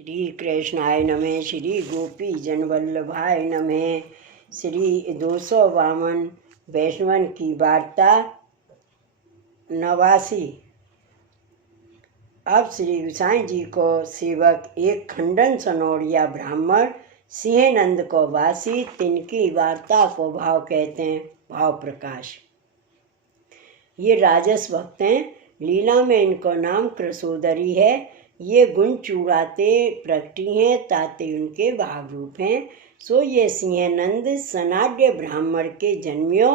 श्री कृष्णाय नमः। श्री गोपी जनवल्लभाय नमः। श्री 252 वैष्णवन की वार्ता 89। अब श्री गोसाई जी को सेवक एक खंडन सनोड़िया ब्राह्मण सिंहनंद को वासी तिनकी वार्ता को भाव कहते हैं। भाव प्रकाश। ये राजस भक्त हैं। लीला में इनको नाम कृसोदरी है। ये गुण चूड़ाते प्रगटी हैं, ताते उनके भाग रूप हैं। सो ये सिंहनंद सनाड्य ब्राह्मण के जन्मियो।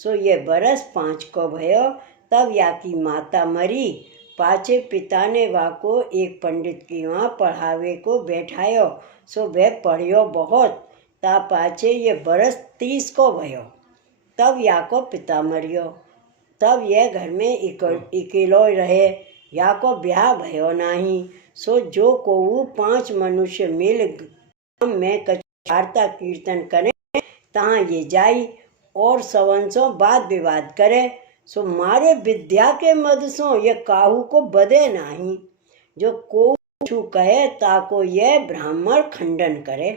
सो ये बरस 5 को भयो। तब या की माता मरी। पाचे पिता ने वाको एक पंडित की वहाँ पढ़ावे को बैठायो। सो वह पढ़ियो बहुत। ता पाचे ये बरस 30 को भयो। तब या को पिता मरियो। तब यह घर में अकेलो रहे। या को ब्याह भयो नाही। सो जो कोऊ 5 मनुष्य मिल गाम में वार्ता कीर्तन करे, तहाँ ये जाई और सवंसों वाद विवाद करे। सो मारे विद्या के मद सो ये काहू को बदे नाही। जो को छू कहे ताको यह ब्राह्मण खंडन करे।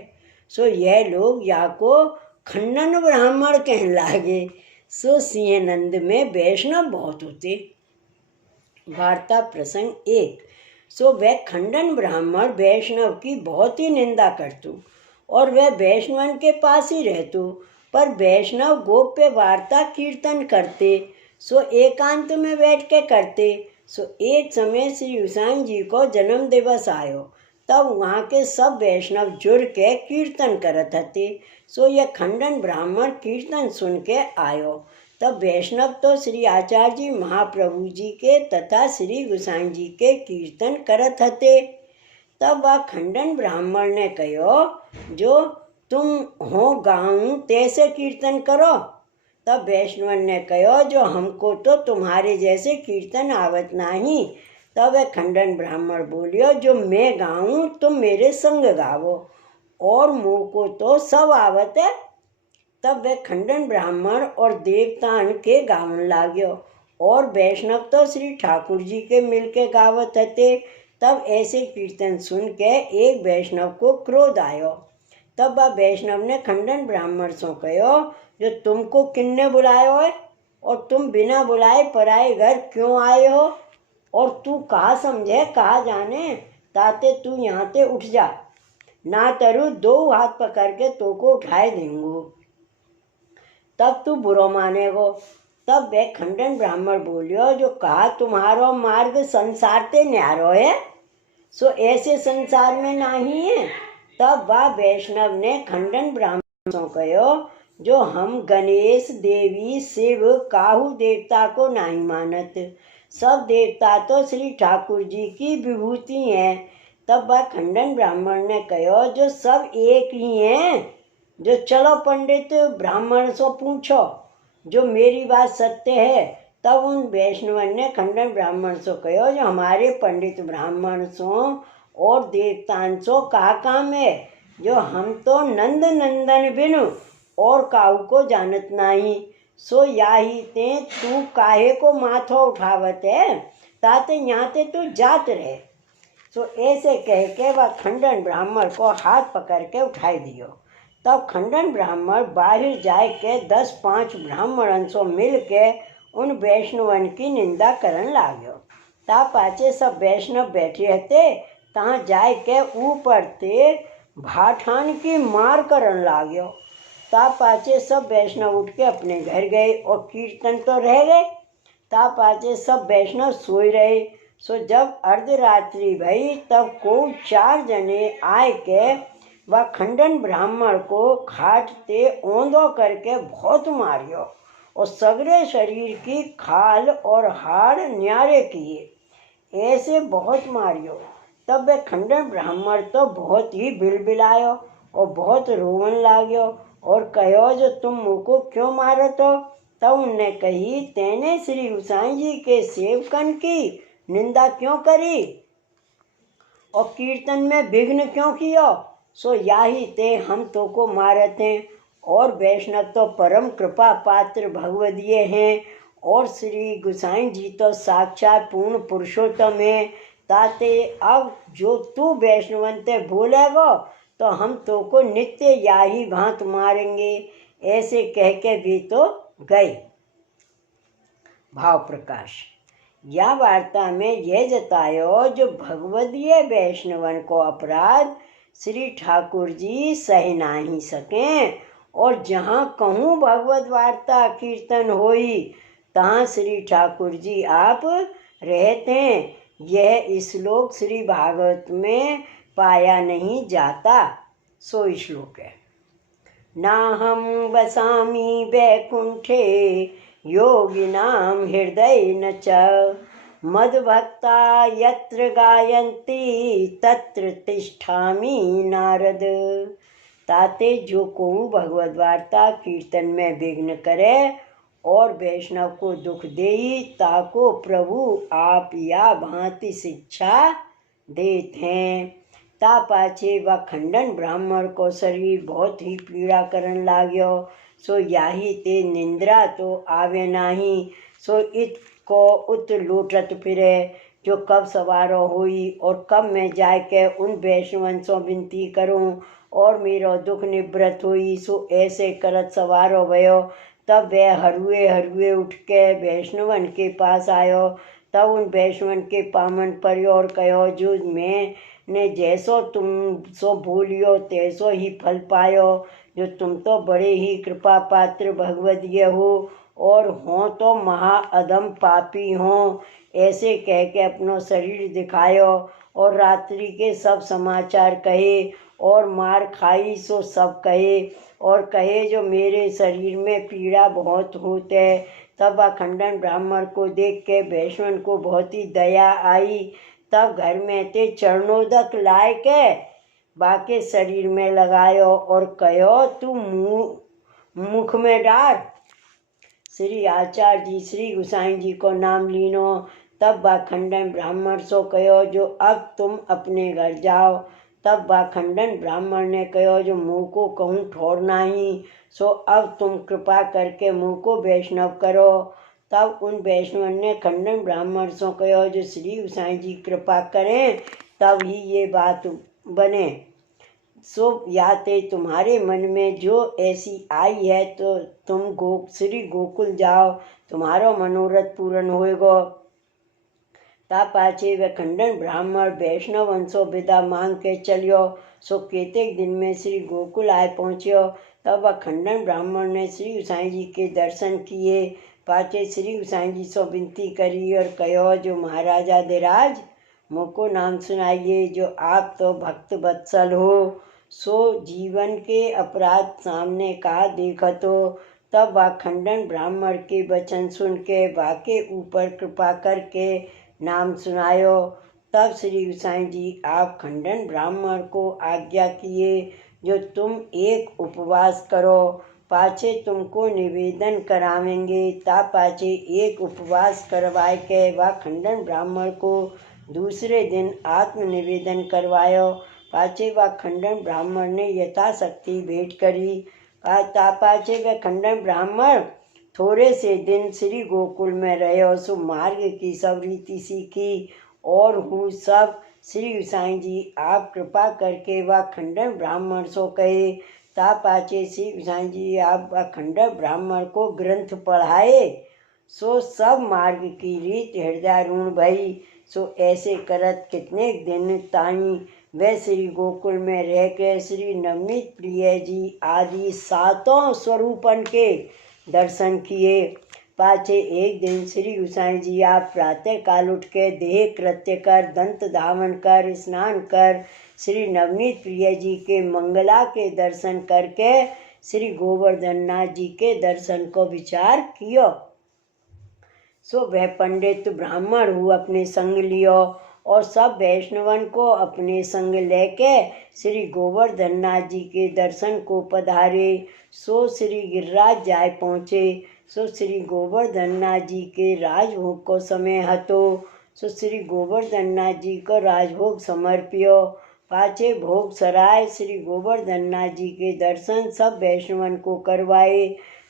सो यह लोग या को खंडन ब्राह्मण कहने लागे। सो सिंहनंद में वैष्णव बहुत होते। वार्ता प्रसंग 1। सो वह खंडन ब्राह्मण वैष्णव की बहुत ही निंदा करतु और वह वैष्णवन के पास ही रहतु। पर वैष्णव गोप्य वार्ता कीर्तन करते। सो एकांत में बैठ के करते। सो एक समय श्री गोसाई जी को जन्म दिवस आयो। तब वहाँ के सब वैष्णव जुड़ के कीर्तन करत हते। सो यह खंडन ब्राह्मण कीर्तन सुन के आयो। तब वैष्णव तो श्री आचार्य जी महाप्रभु जी के तथा श्री गोसाई जी के कीर्तन करत हते। तब वह खंडन ब्राह्मण ने कहो, जो तुम हो गाऊं तैसे कीर्तन करो। तब वैष्णव ने कहो, जो हमको तो तुम्हारे जैसे कीर्तन आवत नहीं। तब वह खंडन ब्राह्मण बोलियो, जो मैं गाऊं तुम मेरे संग गावो, और मुँह को तो सब आवत है। तब वह खंडन ब्राह्मण और देवतान के गावन लाग्यो, और वैष्णव तो श्री ठाकुर जी के मिल के गावत हते। तब ऐसे कीर्तन सुन के एक वैष्णव को क्रोध आयो। तब वह वैष्णव ने खंडन ब्राह्मण सो कहो, जो तुमको किन्ने बुलायो है, और तुम बिना बुलाए पराए घर क्यों आए हो, और तू कहा समझे कहा जाने, ताते तू यहाँ ते उठ जा, ना तरु 2 हाथ पकड़ के तो को उठाए देंगो, तब तू बुरो मानेगो। तब वह खंडन ब्राह्मण बोलियो, जो कहा तुम्हारो मार्ग संसार ते न्यारो है, सो ऐसे संसार में नहीं है। तब वह वैष्णव ने खंडन ब्राह्मण से कहो, जो हम गणेश देवी शिव काहू देवता को नहीं मानत। सब देवता तो श्री ठाकुर जी की विभूति हैं। तब वह खंडन ब्राह्मण ने कहो, जो सब एक ही हैं। जो चलो पंडित ब्राह्मण सो पूछो, जो मेरी बात सत्य है। तब उन वैष्णवन ने खंडन ब्राह्मण सो कहो, जो हमारे पंडित ब्राह्मण सो और देवतान सो कहा काम है, जो हम तो नंद नंदन बिनु और काऊ को जानत नहीं। सो याही ते तू काहे को माथो उठावत है, ताते यहाँ ते तू जात रहे। सो ऐसे कह के वह खंडन ब्राह्मण को हाथ पकड़ के उठाई दियो। तब खंडन ब्राह्मण बाहर जाए के 10-5 ब्राह्मणन सो मिल के उन वैष्णवन की निंदा करन लाग्यो। ता पाचे सब वैष्णव बैठे रहते। तहाँ जाए के ऊपर ते भाठान की मार करन लाग्यो। ता पाचे सब वैष्णव उठ के अपने घर गए और कीर्तन तो रह गए। ता पाचे सब वैष्णव सोए रहे। सो जब अर्धरात्रि भई, तब को 4 जने आए के वह खंडन ब्राह्मण को खाट ते औंधो करके बहुत मारियो, और सगरे शरीर की खाल और हाड़ न्यारे किए। ऐसे बहुत मारियो। तब वह खंडन ब्राह्मण तो बहुत ही बिलबिलायो और बहुत रोवन लाग्यो, और कहो, जो तुम मुझको क्यों मारत हो। तब उनने कही, तेने श्री गोसाई जी के सेवकन की निंदा क्यों करी, और कीर्तन में विघ्न क्यों कियो। सो याही ते हम तो को मारत हैं। और वैष्णव तो परम कृपा पात्र भगवदीय हैं, और श्री गोसाई जी तो साक्षात पूर्ण पुरुषोत्तम हैं। ताते अब जो तू वैष्णवंते बोलेगो तो हम तो को नित्य याही भांत मारेंगे। ऐसे कह के भी तो गए। भाव प्रकाश। या वार्ता में यह जतायो जो भगवदीय वैष्णवन को अपराध श्री ठाकुर जी सह नहीं सकें, और जहाँ कहूँ भगवत वार्ता कीर्तन होई तहाँ श्री ठाकुर जी आप रहते। यह श्लोक श्री भागवत में पाया नहीं जाता। सो श्लोक है। नाहं वसामि वैकुंठे योगिनां हृदयेन च, मद्भक्ता यत्र गायन्ति तत्र तिष्ठामि नारद। ताते जो को भगवत वार्ता कीर्तन में विघ्न करे और वैष्णव को दुख देई, ताको प्रभु आप या भांति शिक्षा देते हैं। ता पाछे व खंडन ब्राह्मण को शरीर बहुत ही पीड़ा करन लाग्यो। सो याही ते निंद्रा तो आवे नाही। सो इत को उत लूटत फिरे, जो कब सवारो हुई और कब मैं जाके उन वैष्णवन सो विनती करूं और मेरो दुख निवृत्त हुई। सो ऐसे करत सवारो भयो। तब वह हरूले हरूले उठ के वैष्णवन के पास आयो। तब उन वैष्णवन के पामन पर्यो और कहो, जो मैंने जैसो तुम सो भूलियो तैसो ही फल पायो। जो तुम तो बड़े ही कृपा पात्र भगवदीय हो और हो तो महा अधम पापी हो। ऐसे कह के अपनो शरीर दिखायो और रात्रि के सब समाचार कहे और मार खाई सो सब कहे और कहे, जो मेरे शरीर में पीड़ा बहुत होते। तब अखंडन ब्राह्मण को देख के वैष्णवन को बहुत ही दया आई। तब घर में ते चरणोदक लाए के बाके शरीर में लगायो और कहो, तू मुख में डाल। श्री आचार्य जी श्री गोसाई जी को नाम लीनो। तब बा खंडन ब्राह्मण सो कहो, जो अब तुम अपने घर जाओ। तब बा खंडन ब्राह्मण ने कहो, जो मुँह को कहूँ ठोर नहीं। सो अब तुम कृपा करके मुँह को वैष्णव करो। तब उन वैष्णव ने खंडन ब्राह्मण सो कहो, जो श्री गोसाई जी कृपा करें तब ही ये बात बने। सो या ते तुम्हारे मन में जो ऐसी आई है तो तुम श्री गोकुल जाओ, तुम्हारो मनोरथ पूर्ण होएगो। ता पाछे वे खंडन ब्राह्मण वैष्णव वंशो विदा मांग के चलियो। सो केतेक दिन में श्री गोकुल आए पहुँचियो। तब वह खंडन ब्राह्मण ने श्री गोसाई जी के दर्शन किए। पाछे श्री गोसाई जी सो विनती करी और कहो, जो महाराजा देराज मुझको नाम सुनाइए, जो आप तो भक्त वत्सल हो। सो जीवन के अपराध सामने का देखत हो। तब वह खंडन ब्राह्मण के वचन सुन के वाके ऊपर कृपा करके नाम सुनायो। तब श्री गोसाई जी आप खंडन ब्राह्मण को आज्ञा किए, जो तुम एक उपवास करो, पाछे तुमको निवेदन करावेंगे। ता पाछे एक उपवास करवाए के वह खंडन ब्राह्मण को दूसरे दिन आत्म निवेदन करवायो। पाछे वह खंडन ब्राह्मण ने यथाशक्ति भेंट करी। ता पाछे वह खंडन ब्राह्मण थोड़े से दिन श्री गोकुल में रहे। सो मार्ग की सब रीति सीखी और हूँ सब श्री गोसाई जी आप कृपा करके वह खंडन ब्राह्मण सो कहे। ता पाछे श्री गोसाई जी आप वह खंडन ब्राह्मण को ग्रंथ पढ़ाए। सो सब मार्ग की रीत हृदय ऋण भई। सो ऐसे करत कितने दिन ताई वे श्री गोकुल में रह के श्री नवनीत प्रिय जी आदि सातों स्वरूपन के दर्शन किए। पाछे एक दिन श्री गोसाई जी आप प्रातः काल उठ के देह कृत्य कर दंत धावन कर स्नान कर श्री नवनीत प्रिय जी के मंगला के दर्शन करके श्री गोवर्धन नाथ जी के दर्शन को विचार कियो। सो वह पंडित ब्राह्मण हु अपने संग लियो और सब वैष्णवन को अपने संग लेके श्री गोवर्धन नाथ जी के दर्शन को पधारे। सो श्री गिरिराज जाय पहुँचे। सो श्री गोवर्धन नाथ जी के राजभोग को समय हतो। सो श्री गोवर्धन नाथ जी को राजभोग समर्पियो। पाछे भोग सराय श्री गोवर्धन नाथ जी के दर्शन सब वैष्णवन को करवाए।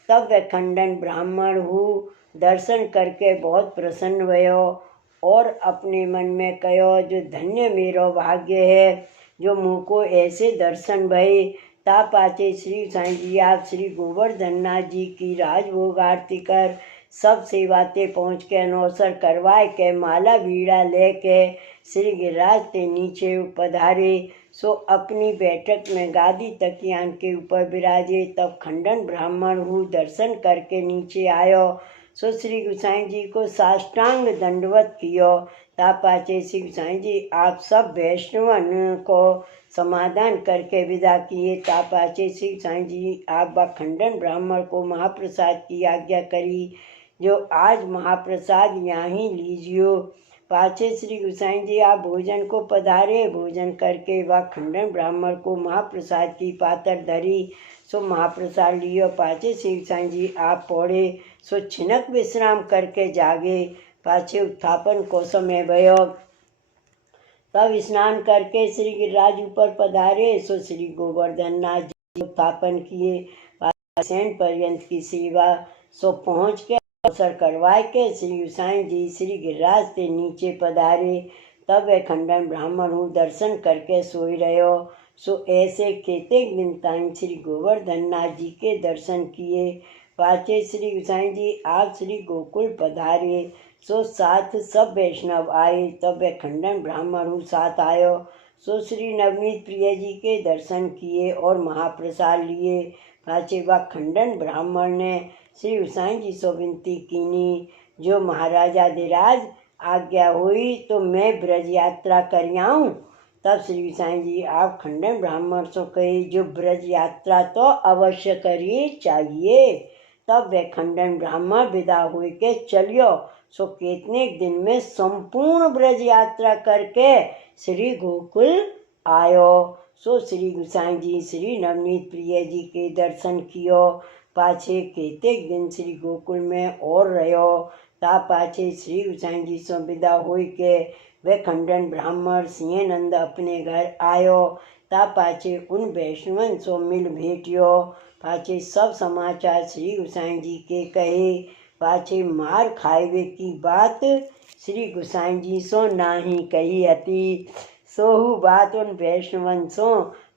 तब वह खंडन ब्राह्मण हु दर्शन करके बहुत प्रसन्न भयो और अपने मन में कहो, जो धन्य मेरो भाग्य है जो मुँह को ऐसे दर्शन भये। ता पाचे श्री साईं जी आप श्री गोवर्धन नाथ जी की राजभोग आरती कर सब सेवाते पहुँच के अनौसर करवाए के माला बीड़ा ले के श्री गिरिराज ते नीचे पधारे। सो अपनी बैठक में गादी तकियान के ऊपर विराजे। तब खंडन ब्राह्मण हूँ दर्शन करके नीचे आयो। सो श्री गोसाई जी को साष्टांग दंडवत कियो। ता पाचे श्री गोसाई जी आप सब वैष्णवन को समाधान करके विदा किए। ता पाचे श्री गोसाई जी आप व खंडन ब्राह्मण को महाप्रसाद की आज्ञा करी, जो आज महाप्रसाद यहाँ ही लीजियो। पाचे श्री गोसाई जी आप भोजन को पधारे। भोजन करके वह खंडन ब्राह्मण को महाप्रसाद की पातर धरी। सो महाप्रसाद लियो। पाचे श्री गोसाई जी आप पौड़े। सो छिनक विश्राम करके जागे। पाछे उत्थापन को समय भयो। तब स्नान करके श्री गिरिराज ऊपर पधारे। सो श्री गोवर्धन नाथ जी उत्थापन किए। सैन पर्यंत की सेवा सो पहुँच के अवसर करवाए के श्री गोसाई जी श्री गिरिराज के नीचे पधारे। तब वह खंडन ब्राह्मण हूँ दर्शन करके सोई रहो। सो ऐसे केतेक दिन ताई श्री गोवर्धन नाथ जी के दर्शन किए। पाचे श्री गोसाई जी आप श्री गोकुल पधारे। सो साथ सब वैष्णव आए। तब वह खंडन ब्राह्मण हूँ साथ आयो। सो श्री नवनीत प्रिय जी के दर्शन किए और महाप्रसाद लिए। पाचे व खंडन ब्राह्मण ने श्री गोसाई जी से विनती कीनी, जो महाराजा धीराज आज्ञा हुई तो मैं ब्रज यात्रा कर आऊँ। तब श्री गोसाई जी आप खंडन ब्राह्मण से कही, जो ब्रज यात्रा तो अवश्य करी चाहिए। तब वे खंडन ब्राह्मण विदा हुए के चलियो। सो कितने दिन में संपूर्ण ब्रज यात्रा करके श्री गोकुल आयो। सो श्री गोसाई जी श्री नवनीत प्रिय जी के दर्शन कियो। पाछे केतेक दिन श्री गोकुल में और रहो। ता पाछे श्री गोसाई जी से विदा हुई के वे खंडन ब्राह्मण सिंहनंद अपने घर आयो। ता पाछे उन वैष्णवन सो मिल भेटियो। पाछे सब समाचार श्री गोसाई जी के कहे। पाछे मार खाएवे की बात श्री गोसाई जी सो नाही कही हती। सोहू बात उन वैष्णवन सो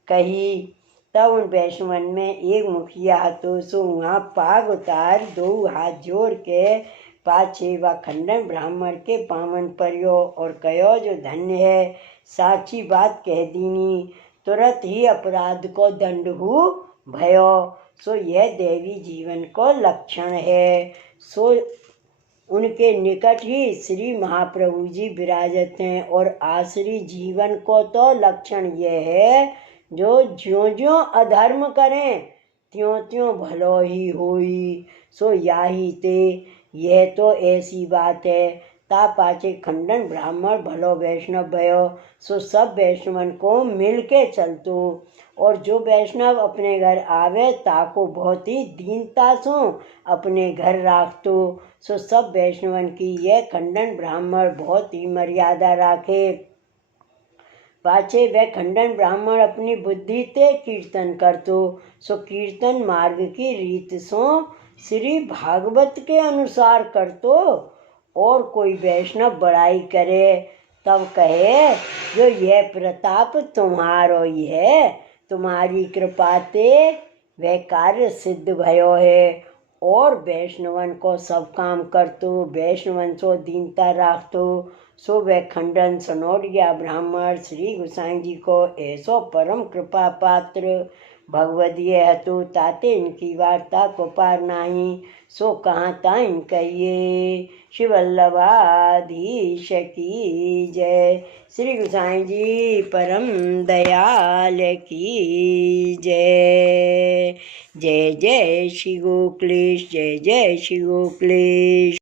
कही। तब उन वैष्णवन में एक मुखिया हतो। सो वहाँ पाग उतार दो हाथ जोड़ के पाछे व खंडन ब्राह्मण के पावन पर्यो और कहो, जो धन्य है साची बात कह दीनी। तुरंत ही अपराध को दंड हु भयो। सो यह देवी जीवन को लक्षण है। सो उनके निकट ही श्री महाप्रभु जी विराजत हैं। और आसरी जीवन को तो लक्षण यह है, जो ज्यों ज्यों अधर्म करें त्यों त्यों भलो ही होई। सो याही ते यह तो ऐसी बात है। ता पाचे खंडन ब्राह्मण भलो वैष्णव भयो। सो सब वैष्णवन को मिल के चलतो। और जो वैष्णव अपने घर आवे ताको बहुत ही दीनता सो अपने घर राखतो। सो सब वैष्णवन की यह खंडन ब्राह्मण बहुत ही मर्यादा राखे। पाछे वह खंडन ब्राह्मण अपनी बुद्धि ते कीर्तन करतो। सो कीर्तन मार्ग की रीत सो श्री भागवत के अनुसार करतो। और कोई वैष्णव बड़ाई करे तब कहे, जो यह प्रताप तुम्हारो ही है, तुम्हारी कृपा ते वह कार्य सिद्ध भयो है। और वैष्णवन को सब काम करतो, वैष्णवन सो दीनता राखतो। सो वह खंडन सनोडिया ब्राह्मण श्री गोसाई जी को ऐसो परम कृपा पात्र भगवदीय हतो। ताते इनकी वार्ता को पार नाही। सो कहाँ ताइन कहिए। श्री वल्लभाधीश की जय। श्री गोसाई जी परम दयाल की जय। जय जय श्री गोकुलेश, जय जय श्री गोकुलेश।